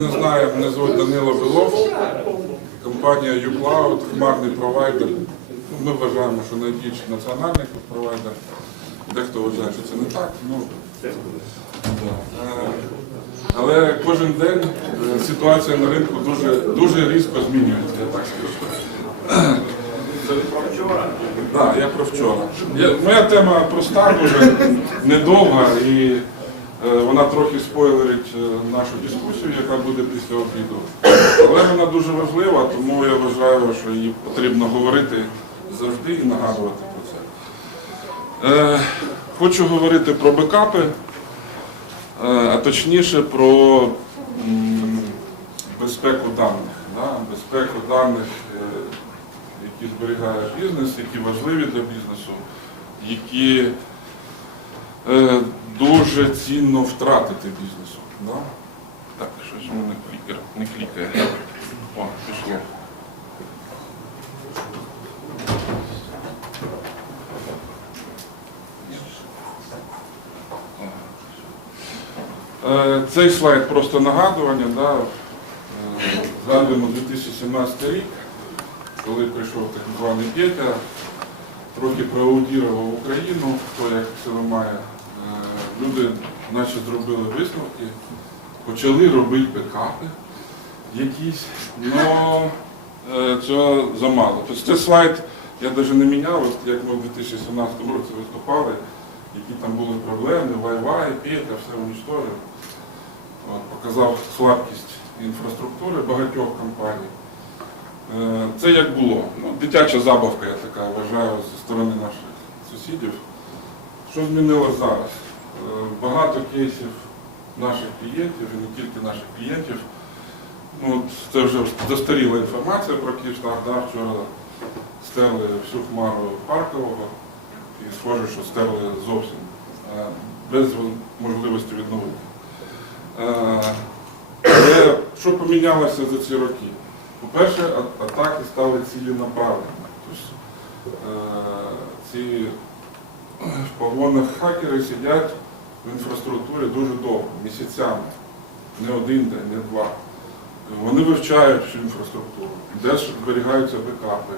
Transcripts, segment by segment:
Не знаю, мене звуть Данило Белов, компанія uCloud, хмарний провайдер. Ми вважаємо, що найбільший національний провайдер. Дехто вважає, що це не так. Ну. Е, Але кожен день е, ситуація на ринку дуже, дуже різко змінюється, я так скажу. Так, я про вчора. Я- моя тема проста, дуже недовга і вона трохи спойлерить е, нашу дискусію, яка буде після обіду. Але вона дуже важлива, тому я вважаю, що її потрібно говорити завжди і нагадувати про це. Е, хочу говорити про бекапи, е, а точніше про безпеку даних. Да? Безпеку даних, е, які зберігає бізнес, які важливі для бізнесу, які е, дуже цінно втратити бізнесу. Да? Так, щось у мене клікер не клікає. О, пішло. Е, Цей слайд просто нагадування. Да? Е, Згадуємо 2017 рік, коли прийшов так званий Петя, трохи проаудірував Україну, хто як це має. Е, Люди наче зробили висновки, почали робити бекапи якісь, але цього замало. Тобто це слайд я навіть не міняв, як ми в 2017 році виступали, які там були проблеми, Wi-Fi, Петя, все уничтожив. От, Показав слабкість інфраструктури багатьох компаній. Е, Це як було. Ну, дитяча забавка, я така вважаю, зі сторони наших сусідів. Що змінилося зараз? Е, Багато кейсів наших клієнтів, і не тільки наших клієнтів. Ну, це вже застаріла інформація про Київстар. Да? Вчора стерли всю хмару Харкового і схоже, що стерли зовсім е, без можливості відновити. Але що помінялося за ці роки? По-перше, атаки стали ціленаправленими. Тобто, е, ці в хакери сидять в інфраструктурі дуже довго, місяцями, не один день, не два. Вони вивчають всю інфраструктуру, де зберігаються бекапи,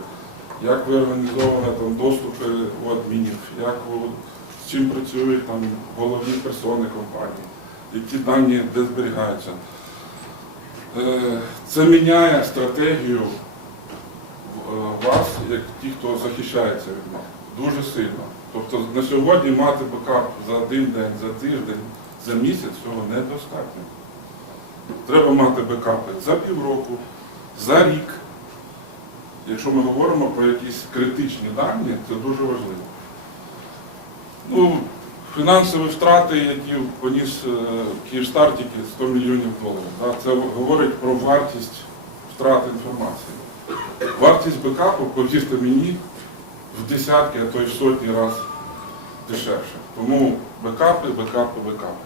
як ви організовані там, доступи у адмінів, як ви- з чим працюють там, головні персони компанії, які дані де зберігаються. Е, Це міняє стратегію е, вас, як ті, хто захищається від них, дуже сильно. Тобто на сьогодні мати бекап за один день, за тиждень, за місяць цього недостатньо. Треба мати бекапи за півроку, за рік. Якщо ми говоримо про якісь критичні дані, це дуже важливо. Ну, фінансові втрати, які поніс е, Київстар тільки 100 мільйонів доларів. Це говорить про вартість втрати інформації. Вартість бекапу, повірте мені, в десятки, а то й в сотні разів дешевше. Тому бекапи, бекапи, бекапи.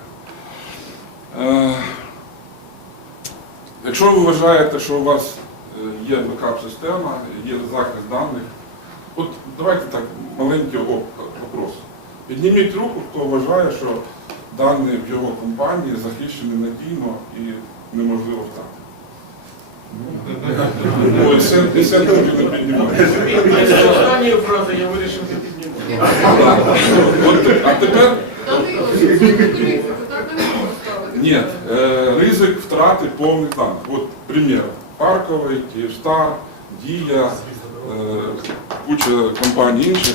Е, Якщо ви вважаєте, що у вас е, є бекап-система, є захист даних, от давайте так, маленький оп- вопрос. Підніміть руку, хто вважає, що дані в його компанії захищені надійно і неможливо втрати. Ну, все руки не піднімають. Останньою фразою я вирішив не піднімати. А тепер це. Ні, е, ризик втрати повних даних. От примір. Парковий, Київстар, Дія, е, куча компаній інших.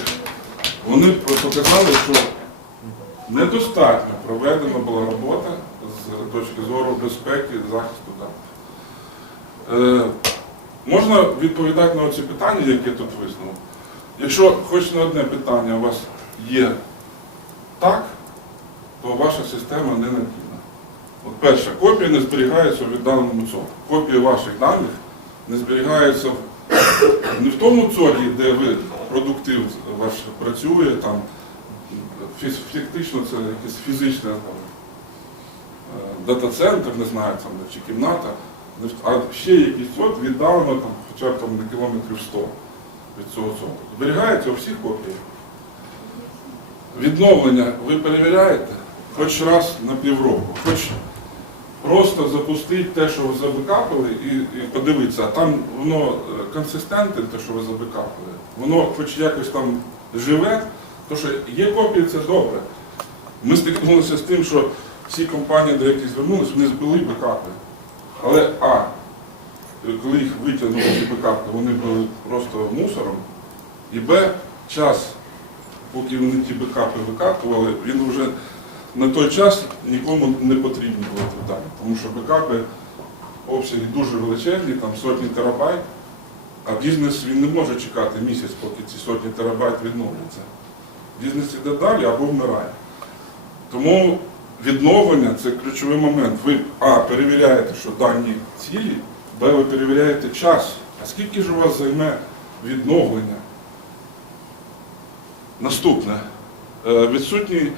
Вони показали, що недостатньо проведена була робота з точки зору безпеки і захисту даних. Е, можна відповідати на ці питання, які тут висновок. Якщо хоч на одне питання у вас є так, то ваша система не надійна. От перше, копії не зберігаються в відданому ЦОР. Копії ваших даних не зберігаються не в тому ЦОРі, де ви продуктив ваш працює, там фактично це якесь фізичне е, дата-центр, не знаю, там, чи кімната, а ще якийсь ЦОР віддалено там, хоча б там на кілометрів 100 від цього ЦОРу. Зберігається у всіх копіях. Відновлення ви перевіряєте хоч раз на півроку, хоч просто запустити те, що ви забекапили, і, подивитися, там воно е, консистентне, те, що ви забекапили, воно хоч якось там живе, то що є копії, це добре. Ми стикнулися з тим, що всі компанії, до яких звернулися, вони збили бекапи. Але А, коли їх витягнули ці бекапи, вони були просто мусором. І Б, час, поки вони ті бекапи викатували, він вже на той час нікому не потрібні були дані. Тому що бекапи обсяги дуже величезні, там сотні терабайт, а бізнес він не може чекати місяць, поки ці сотні терабайт відновляться. Бізнес іде далі або вмирає. Тому відновлення це ключовий момент. Ви А, перевіряєте, що дані цілі, Б, ви перевіряєте час. А скільки ж у вас займе відновлення? Наступне. Е, Відсутній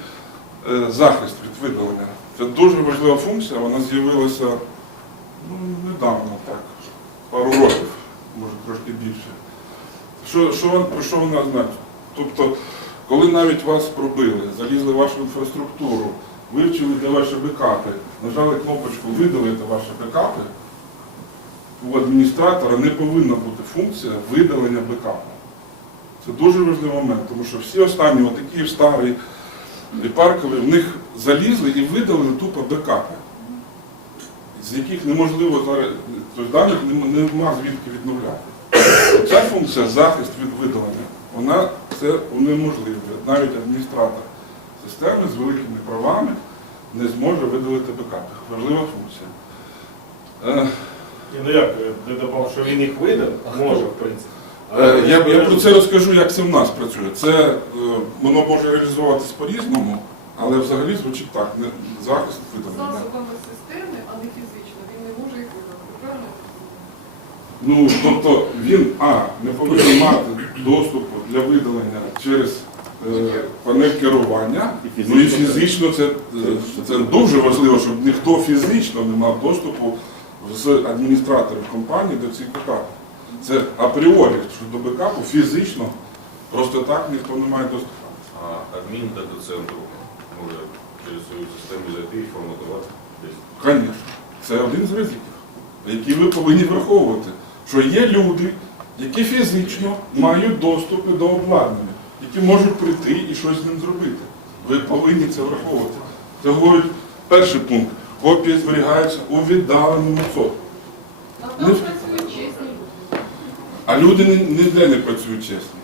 захист від видалення. Це дуже важлива функція, вона з'явилася ну, недавно, так, пару років, може трошки більше. Що, що, про що вона значить? Тобто, коли навіть вас пробили, залізли в вашу інфраструктуру, вивчили де ваші бекапи, нажали кнопочку видалити ваші бекапи, у адміністратора не повинна бути функція видалення бекапу. Це дуже важливий момент, тому що всі останні, отакі старі і паркові, в них залізли і видалили тупо бекапи, з яких неможливо зараз, тобто даних нема звідки відновляти. Ця функція захист від видалення, вона це унеможливує. Навіть адміністратор системи з великими правами не зможе видалити бекапи. Важлива функція. Е, Ну як, ти добав, що він їх видав? Може, в принципі. Е, Я, я про це розкажу, як це в нас працює. Це е, воно може реалізуватись по-різному, але взагалі звучить так. Не, захист видалення. Засобами системи, а не фізично. Він не може їх видати. Ну, тобто він, а, не повинен мати доступу для видалення через е, панель керування. Ну і фізично це, це дуже важливо, щоб ніхто фізично не мав доступу з адміністраторів компанії до цих бекапів. Це апріорі, що до бекапу фізично просто так ніхто не має доступу. А адмін дата-центру може через свою систему зайти і форматувати десь. Звісно, це один з ризиків, які ви повинні враховувати, що є люди, які фізично мають доступи до обладнання, які можуть прийти і щось з ним зробити. Ви повинні це враховувати. Це говорить перший пункт. Копії зберігаються у віддаленому ЦОД. А Ну, там працюють чесні люди. А люди ніде не працюють чесно.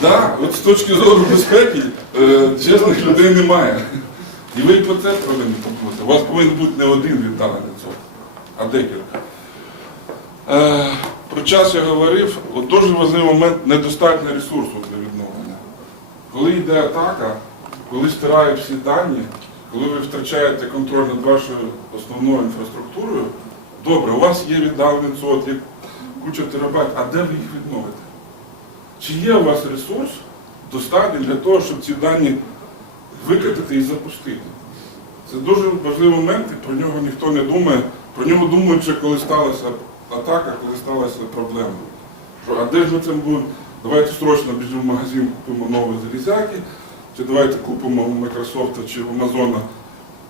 Так, от з точки зору безпеки е, чесних людей немає. І ви про це повинні подумати. У вас повинен бути не один віддалений ЦОД, а декілька. Е, про час я говорив, от дуже важливий момент недостатньо ресурсу для відновлення. Коли йде атака, коли стирають всі дані, коли ви втрачаєте контроль над вашою основною інфраструктурою, добре, у вас є віддалений ЦОД, є куча терабайт, а де ви їх відновите? Чи є у вас ресурс достатній для того, щоб ці дані викатати і запустити? Це дуже важливий момент, і про нього ніхто не думає. Про нього думають, ще коли сталася атака, коли сталася проблема. Що, а де ж ми це будемо? Давайте срочно біжимо в магазин, купимо нові залізяки, чи давайте купимо у Microsoft чи у Amazon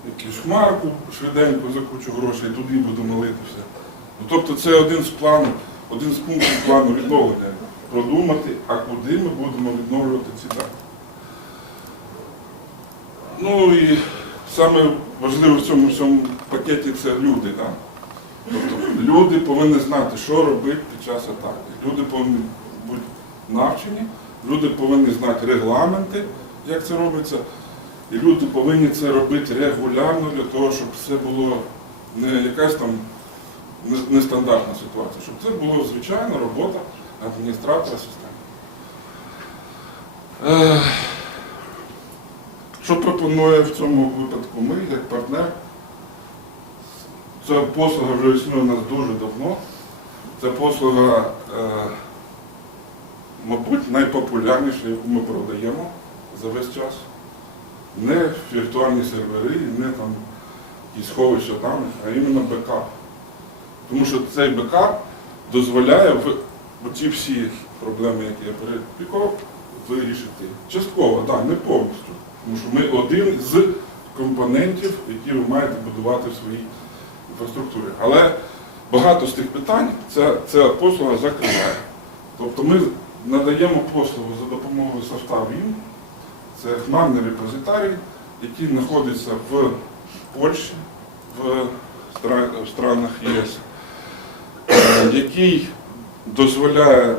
якусь хмарку швиденько за кучу грошей, і туди будемо молитися. Ну, тобто це один з планів, один з пунктів плану відновлення. Продумати, а куди ми будемо відновлювати ці дані. Ну і саме важливе в цьому всьому пакеті це люди. Да? Тобто люди повинні знати, що робити під час атаки. Люди повинні бути навчені, люди повинні знати регламенти, як це робиться, і люди повинні це робити регулярно для того, щоб це було не якась там нестандартна ситуація, щоб це була звичайна робота адміністратора системи. Е, Що пропонує в цьому випадку ми, як партнер? Ця послуга вже існує у нас дуже давно. Це послуга, е, мабуть, найпопулярніша, яку ми продаємо за весь час. Не віртуальні сервери, не там і сховища даних, а іменно бекап. Тому що цей бекап дозволяє оці всі проблеми, які я перепікав, вирішити. Частково, так, не повністю. Тому що ми один з компонентів, які ви маєте будувати в своїй інфраструктурі. Але багато з тих питань ця, ця послуга закриває. Тобто ми надаємо послугу за допомогою софта Vim, це хмарний репозитарій, який знаходиться в Польщі, в странах ЄС, який дозволяє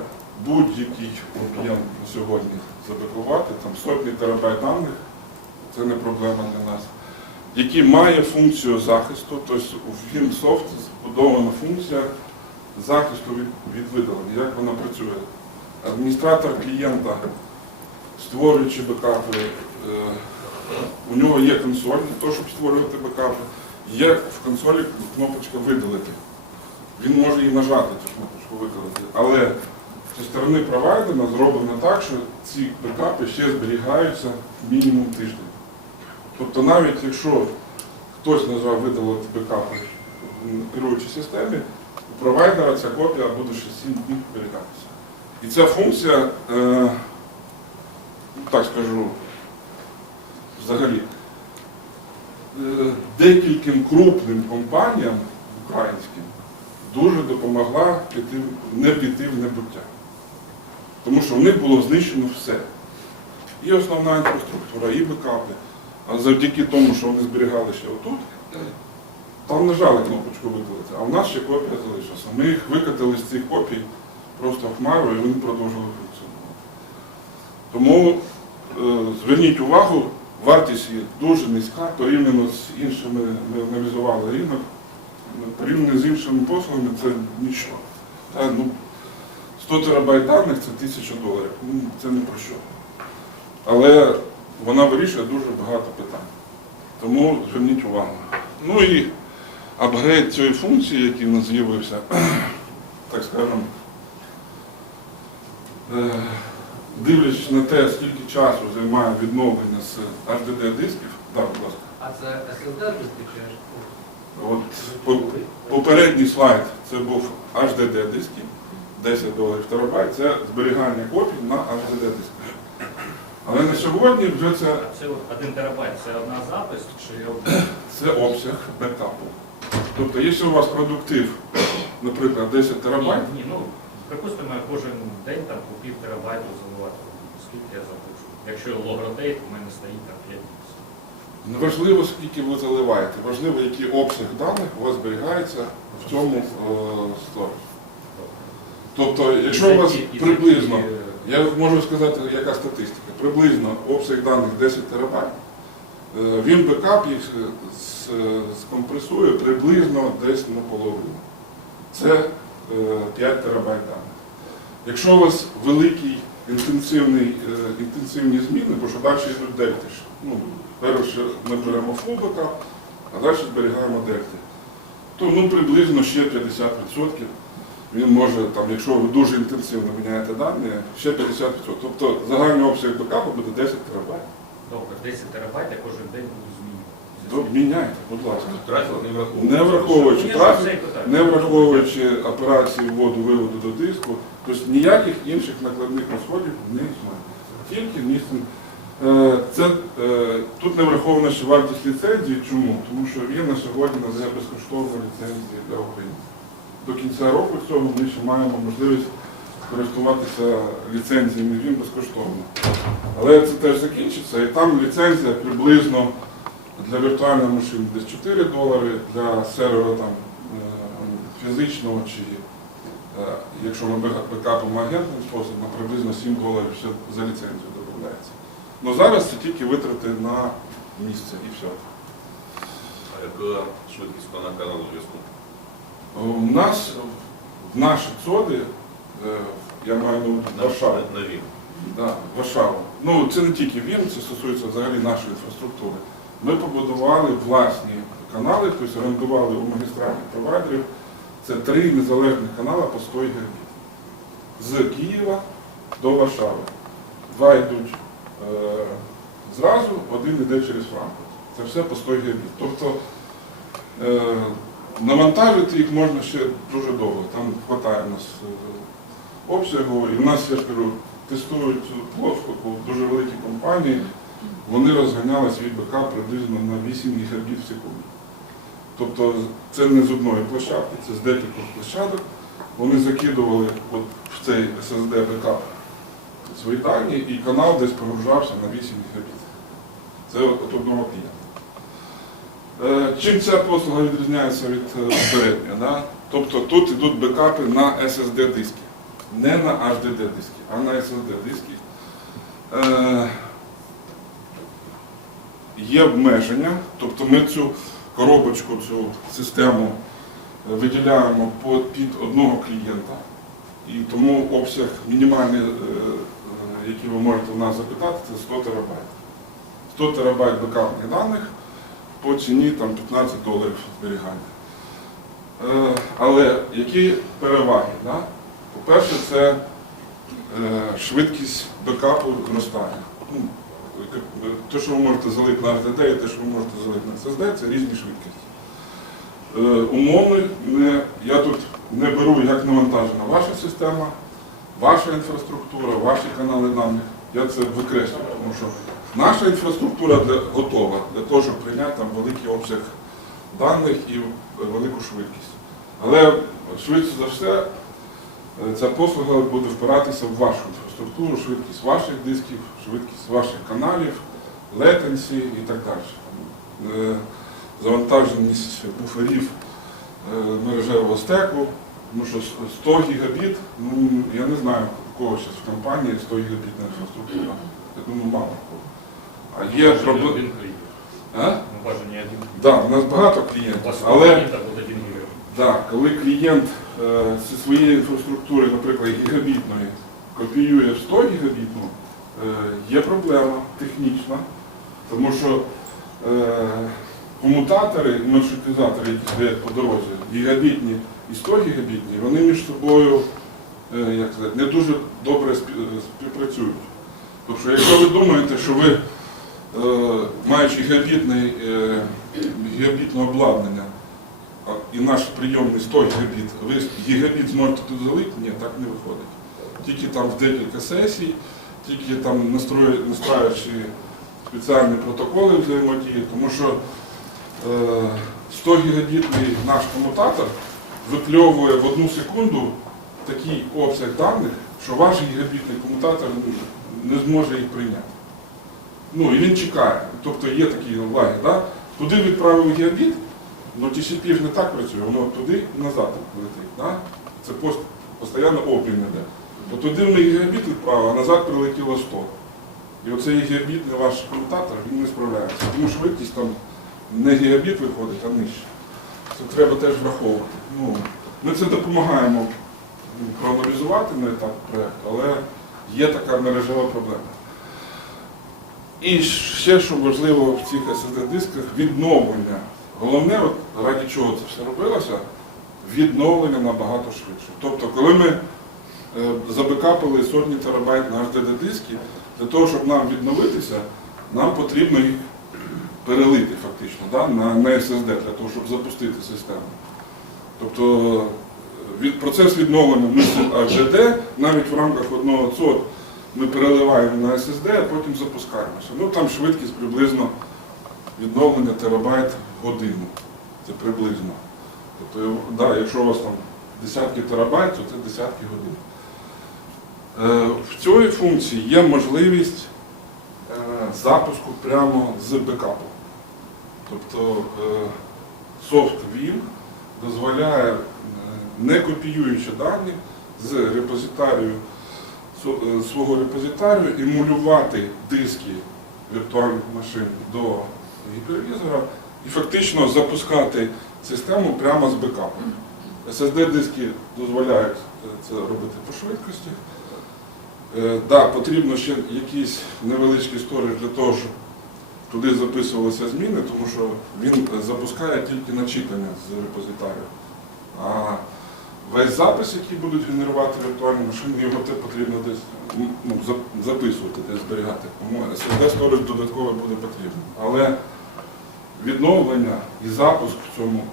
будь-який об'єм сьогодні забикувати, там сотні терабайт даних, це не проблема для нас, який має функцію захисту, тобто в Vimsoft збудована функція захисту від, від видалення. Як вона працює? Адміністратор клієнта, створюючи бекапи, е, у нього є консоль для того, щоб створювати бекапи. Є в консолі кнопочка видалити. Він може і нажати цю кнопочку видалити. Але зі сторони провайдера зроблено так, що ці бекапи ще зберігаються мінімум тиждень. Тобто навіть якщо хтось назвав видалити бекапи в керуючій системі, у провайдера ця копія буде ще 7 днів зберігатися. І ця функція, е, так скажу, взагалі, е, декільким крупним компаніям українським дуже допомогла піти, не піти в небуття. Тому що в них було знищено все. І основна інфраструктура, і бекапи. А завдяки тому, що вони зберігали ще отут, там нажали кнопочку видалити, а в нас ще копія залишилася. Ми їх викатили з цих копій просто в хмару і вони продовжили функціонувати. Тому е, зверніть увагу, вартість є дуже низька порівняно з іншими, ми аналізували ринок, порівняно з іншими послугами це нічого. Та, ну, 100 терабайт даних це 1000 доларів. Ну, це не про що. Але вона вирішує дуже багато питань. Тому зверніть увагу. Ну і апгрейд цієї функції, який в нас з'явився, так скажемо, е, дивлячись на те, скільки часу займає відновлення з HDD дисків, так, будь ласка. А це SSD зустрічаєш? От попередній слайд це був HDD диски, 10 доларів терабайт, це зберігання копій на HDD дисках. Але на сьогодні вже це, Це один терабайт, це одна запис чи одна? це обсяг бекапу. Тобто, якщо у вас продуктив, наприклад, 10 терабайт, Ні, ну, припустимо, я кожен день там по пів терабайту заливати. Скільки я захочу. Якщо логротейт, у мене стоїть там 5 місяців. Не важливо, скільки ви заливаєте, важливо, який обсяг даних у вас зберігається в цьому е, сторі. Тобто, якщо у вас приблизно, я можу сказати, яка статистика, приблизно обсяг даних 10 терабайт, е, він бекап їх скомпресує приблизно десь наполовину. Це е, 5 терабайт даних. Якщо у вас великий інтенсивний, е, інтенсивні зміни, бо що далі йдуть дельти. Ну, перше ми беремо бекап, а далі зберігаємо дельти. То ну, приблизно ще 50%. Він може, там, якщо ви дуже інтенсивно міняєте дані, ще 50%. Тобто загальний обсяг бекапу буде 10 терабайт. Добре, 10 терабайт я кожен день буду. Міняйте, будь ласка. Трафік не. Не враховуючи Ну, трафік, не враховуючи операції вводу-виводу до диску, тобто ніяких інших накладних розходів не існує. Тільки місцем. Е, Це, е, тут не врахована ще вартість ліцензії. Чому? Тому що він на сьогодні надає безкоштовну ліцензію для України. До кінця року цього ми ще маємо можливість користуватися ліцензіями він безкоштовно. Але це теж закінчиться, і там ліцензія приблизно для віртуальної машини десь 4 долари, для сервера там, е, фізичного чи е, якщо ми бек- бекапимо агентним способом, приблизно 7 доларів ще за ліцензію додається. Ну зараз це тільки витрати на місце і все. А яка швидкість по каналу зв'язку? У нас в наші цоди, е, я маю на увазі Варшаву. На він. Да, Варшава. Ну, це не тільки він, це стосується взагалі нашої інфраструктури. Ми побудували власні канали, тобто орендували у магістральних провайдерів. Це три незалежних канали по 100 гігабіт. З Києва до Варшави. Два йдуть е, зразу, один йде через Франкфурт. Це все по 100 гігабіт. Тобто е, навантажити їх можна ще дуже довго. Там вистачає у нас е, обсягу. І в нас, я ж кажу, тестують цю площадку дуже великі компанії. Вони розганялись від БК приблизно на 8 гігабіт в секунду. Тобто це не з одної площадки, це з декількох площадок. Вони закидували от в цей SSD бекап свої дані, і канал десь прогружався на 8 гігабіт. Це от одного клієнта. Е, Чим ця послуга відрізняється від е, попередньої? Да? Тобто тут йдуть бекапи на SSD диски. Не на HDD диски, а на SSD диски. Е, Є обмеження, тобто ми цю коробочку, цю систему е, виділяємо під одного клієнта. І тому обсяг мінімальний, е, е, який ви можете в нас запитати, це 100 терабайт. 100 терабайт бекапних даних по ціні там, 15 доларів зберігання. Але які переваги? Да? По-перше, це швидкість бекапу зростання. Те, що ви можете залити на HDD, і те, що ви можете залити на SSD, це різні швидкості. Е, Умовно, не, я тут не беру, як навантажена ваша система, ваша інфраструктура, ваші канали даних. Я це викреслюю, тому що наша інфраструктура готова для того, щоб прийняти там великий обсяг даних і велику швидкість. Але швидше за все ця послуга буде впиратися в вашу інфраструктуру, швидкість ваших дисків, швидкість ваших каналів, летенсі і так далі. Е, Завантаженість буферів е, мережевого стеку, тому що 100 гігабіт, ну я не знаю, у кого зараз в компанії 100 гігабітна інфраструктура. Я думаю, мало кого. А є. А? Ну, у нас багато клієнтів, але да, коли клієнт е, зі своєї інфраструктури, наприклад, гігабітної, копіює в 100 гігабітну, е, є проблема технічна, тому що е, комутатори і маршрутизатори, які стоять по дорозі, гігабітні і 100 гігабітні, вони між собою е, як сказати, не дуже добре співпрацюють. Тобто, що якщо ви думаєте, що ви, е, маючи е, гігабітне обладнання, і наш прийомний 100 гігабіт, ви гігабіт зможете тут залити? Ні, так не виходить. Тільки там в декілька сесій, тільки там настрою- настраюючи спеціальні протоколи взаємодії, тому що е, 100 гігабітний наш комутатор випльовує в одну секунду такий обсяг даних, що ваш гігабітний комутатор не зможе їх прийняти. Ну і він чекає. Тобто є такі лаги, да? туди відправив гігабіт, Ну, TCP ж не так працює, воно туди і назад летить. Да? Це пост, постійно обмін іде. То туди в них гігабіт відправив, а назад прилетіло 100. І оцей гігабітний ваш комутатор, він не справляється. Тому швидкість там не гігабіт виходить, а нижче. Це треба теж враховувати. Ну, ми це допомагаємо ну, проаналізувати на етап проєкту, але є така мережева проблема. І ще, що важливо в цих SSD-дисках, відновлення. Головне, от, раді чого це все робилося, відновлення набагато швидше. Тобто, коли ми е, забекапили сотні терабайт на HDD-диски, для того, щоб нам відновитися, нам потрібно їх перелити фактично да, на, на SSD, для того, щоб запустити систему. Тобто е, від, процес відновлення ми з HDD навіть в рамках одного ЦОД ми переливаємо на SSD, а потім запускаємося. Ну там швидкість приблизно відновлення терабайт годину. Це приблизно. Тобто, да, якщо у вас там десятки терабайт, то це десятки годин. Е, в цій функції є можливість е, запуску прямо з бекапу. Тобто е, софт Vim дозволяє, не копіюючи дані з репозитарію свого репозитарію, емулювати диски віртуальних машин до гіпервізора і фактично запускати систему прямо з бекапу. SSD-диски дозволяють е, це робити по швидкості. Е, да, потрібно ще якийсь невеличкий сторож для того, щоб туди записувалися зміни, тому що він запускає тільки начитання з репозитарію. А весь запис, який будуть генерувати віртуальні машини, його те потрібно десь ну, записувати, десь зберігати. Тому SSD сторож додатково буде потрібно. Але відновлення і запуск в цьому,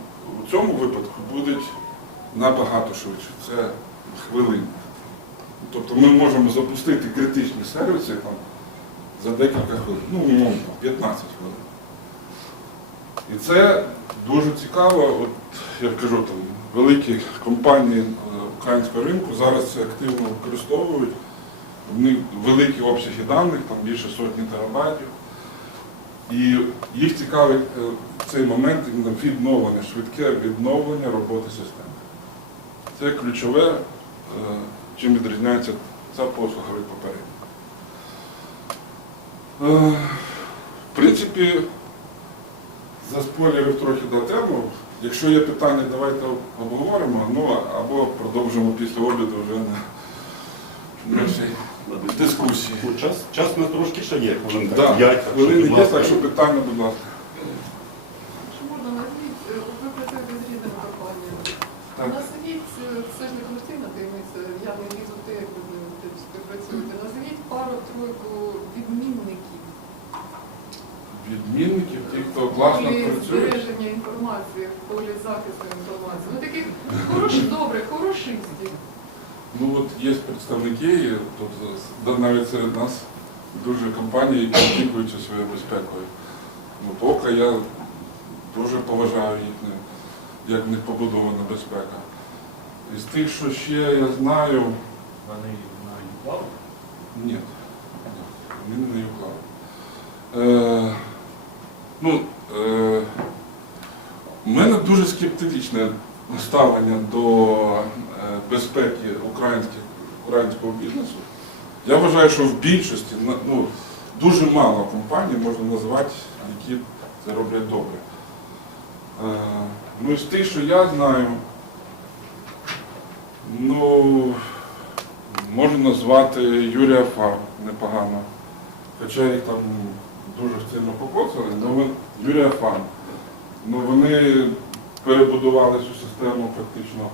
в цьому випадку будуть набагато швидше. Це хвилини. Тобто ми можемо запустити критичні сервіси там, за декілька хвилин. Ну, умовно, 15 хвилин. І це дуже цікаво. От, я кажу, там, великі компанії е, українського ринку зараз це активно використовують. В них великі обсяги даних, там більше сотні терабайтів. І їх цікавить е, цей момент відновлення, швидке відновлення роботи системи. Це ключове, е, чим відрізняється ця послуга від попередньої. Е, В принципі, заспойлерив трохи до тему. Якщо є питання, давайте обговоримо, ну або продовжимо після обіду вже на нашій дискусії. Ну, Час, час у нас трошки ще є, хвилин Да, так, п'ять. так хвилини є, так що питання, будь ласка. Можна назвіть, е, ви працюєте з різними компаніями. Так. Назвіть, е, це ж не комерційна таємниця, я не лізу в те, як ви з ними тут співпрацюєте. Назвіть пару-тройку відмінників Відмінників, ті, хто класно полі працює. збереження інформації, в полі захисту інформації. Ну таких хороші, добре, хорошисті. Ну от є представники, тут навіть серед нас дуже компанії, які опікуються своєю безпекою. Ну, поки я дуже поважаю їх, як в них побудована безпека. Із тих, що ще я знаю, Вони на юклаву. ні, він не уклав. Е, ну, е, у мене дуже скептичне ставлення до е, безпеки українського бізнесу. Я вважаю, що в більшості ну, дуже мало компаній можна назвати, які це роблять добре. Е, ну, з тих, що я знаю, ну, можу назвати Юрія Фар непогано. Хоча їх там дуже сильно покоцали, але Юрія Фан. Ну, вони перебудували цю систему практично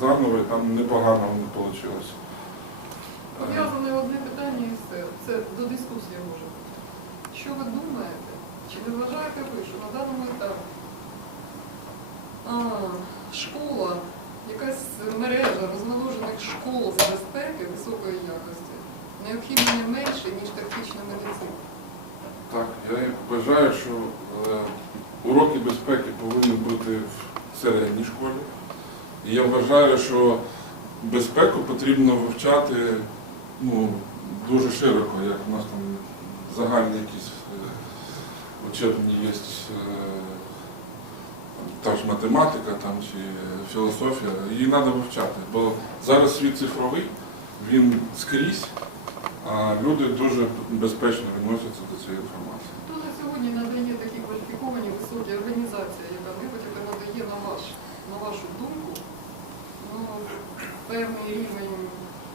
заново, і там непогано воно вийшло. Пов'язане одне питання і все. Це до дискусії може бути. Що ви думаєте? Чи не вважаєте ви, що на даному етапі а, школа, якась мережа розмножених школ з безпеки високої якості необхідно не менше, ніж тактична медицина? Так, я вважаю, що е, уроки безпеки повинні бути в середній школі. І я вважаю, що безпеку потрібно вивчати ну, дуже широко, як у нас там загальні якісь е, учебні є е, та ж математика там, чи філософія, її треба вивчати. Бо зараз світ цифровий, він скрізь, а люди дуже безпечно відносяться до цієї інформації. Хто на сьогодні надає такі кваліфіковані високі організації, яка надає на ваш, на вашу думку, ну, певний рівень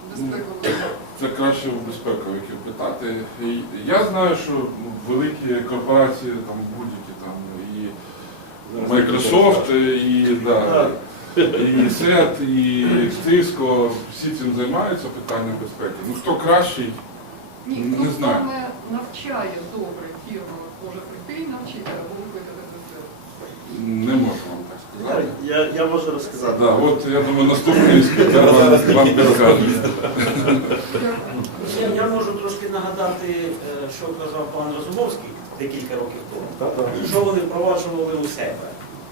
безпекової? Це краще у безпековиків питати. Я знаю, що ну, великі корпорації, там будь-які там і Microsoft, і, да, і SET, і Cisco, всі цим займаються питанням безпеки. Ну хто кращий, Ні, Не хто знаю. саме навчає добре фірма, може прийти і навчити, або викликати до не можу вам так сказати. Я, я можу розказати. Да, от я думаю, наступний спікер вам, вам підкаже. Я, я можу трошки нагадати, е, що казав пан Розумовський декілька років тому. Що вони впроваджували у себе.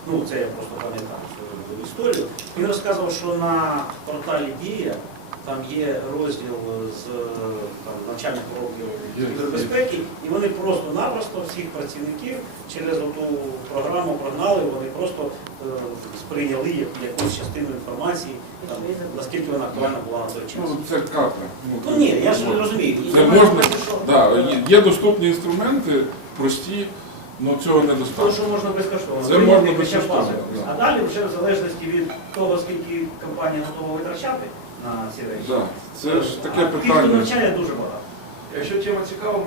Ну, це я просто пам'ятаю свою історію. Він розказував, що на порталі Дія там є розділ з там, навчальних уроків кібербезпеки, і вони просто-напросто всіх працівників через ту програму прогнали, вони просто е, сприйняли якусь частину інформації, там, наскільки вона актуальна була на той час. Ну, це капля. Ну ні, я ж розумію. Це можна, да, є доступні інструменти, прості, але цього То, недостатньо. що можна безкоштовно. Це можна безкоштовно, да. А далі вже в залежності від того, скільки компанія готова витрачати на ці речі. Да. Це ж таке А Тих, хто навчає дуже багато. Якщо тема цікава,